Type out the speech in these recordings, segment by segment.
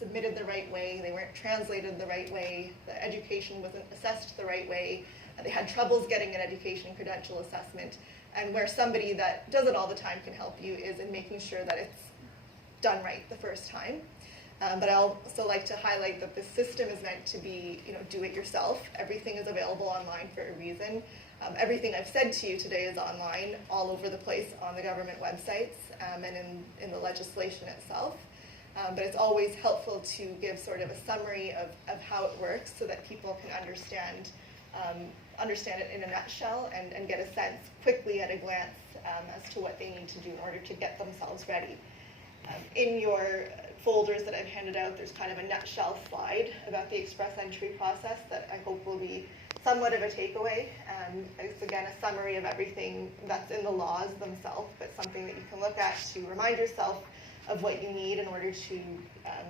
submitted the right way, they weren't translated the right way, the education wasn't assessed the right way, they had troubles getting an education credential assessment, and where somebody that does it all the time can help you is in making sure that it's done right the first time. But I also like to highlight that the system is meant to be, do it yourself. Everything is available online for a reason. Everything I've said to you today is online, all over the place on the government websites and in the legislation itself. But it's always helpful to give sort of a summary of how it works so that people can understand it in a nutshell and get a sense quickly at a glance as to what they need to do in order to get themselves ready. In your folders that I've handed out, there's kind of a nutshell slide about the express entry process that I hope will be somewhat of a takeaway. It's again a summary of everything that's in the laws themselves, but something that you can look at to remind yourself of what you need in order to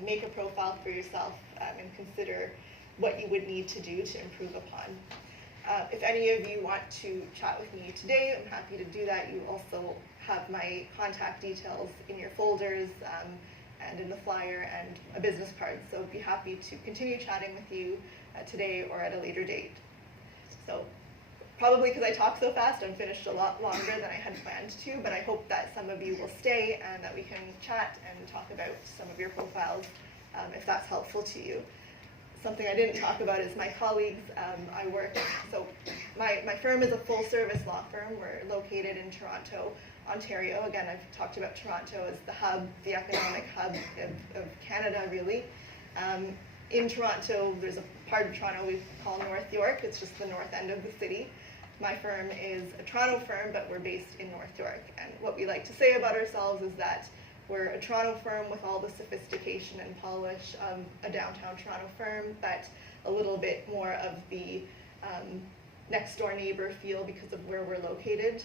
make a profile for yourself and consider what you would need to do to improve upon. If any of you want to chat with me today, I'm happy to do that. You also have my contact details in your folders and in the flyer and a business card. So I'd be happy to continue chatting with you today or at a later date. So probably because I talk so fast, I'm finished a lot longer than I had planned to, but I hope that some of you will stay and that we can chat and talk about some of your profiles if that's helpful to you. Something I didn't talk about is my colleagues. My firm is a full-service law firm. We're located in Toronto, Ontario. Again, I've talked about Toronto as the hub, the economic hub of Canada, really. In Toronto, there's a part of Toronto we call North York. It's just the north end of the city. My firm is a Toronto firm, but we're based in North York. And what we like to say about ourselves is that we're a Toronto firm with all the sophistication and polish of a downtown Toronto firm, but a little bit more of the next door neighbor feel because of where we're located.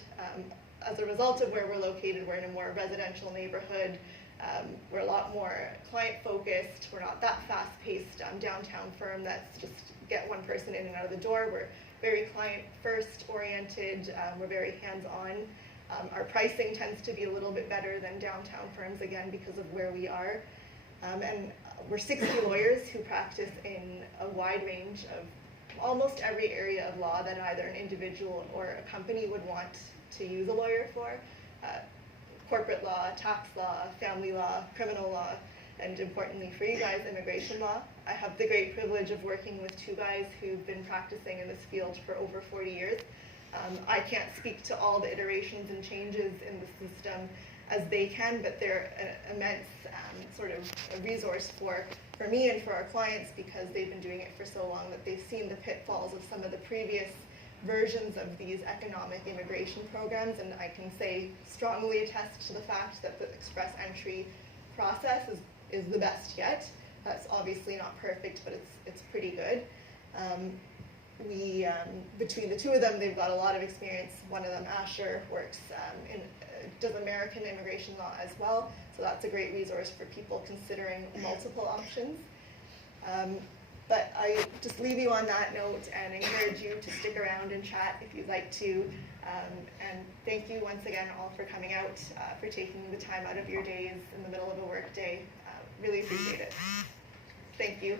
As a result of where we're located, we're in a more residential neighborhood. We're a lot more client focused. We're not that fast paced downtown firm that's just get one person in and out of the door. We're very client first oriented. We're very hands on. Our pricing tends to be a little bit better than downtown firms, again, because of where we are. And we're 60 lawyers who practice in a wide range of almost every area of law that either an individual or a company would want to use a lawyer for. Corporate law, tax law, family law, criminal law, and importantly for you guys, immigration law. I have the great privilege of working with two guys who've been practicing in this field for over 40 years. I can't speak to all the iterations and changes in the system as they can, but they're an immense sort of a resource for me and for our clients because they've been doing it for so long that they've seen the pitfalls of some of the previous versions of these economic immigration programs, and I can say strongly attest to the fact that the express entry process is the best yet. That's obviously not perfect, but it's pretty good. Between the two of them, they've got a lot of experience. One of them, Asher, does American immigration law as well, so that's a great resource for people considering multiple options. But I just leave you on that note and encourage you to stick around and chat if you'd like to. And thank you once again all for coming out, for taking the time out of your days in the middle of a work day. Really appreciate it. Thank you.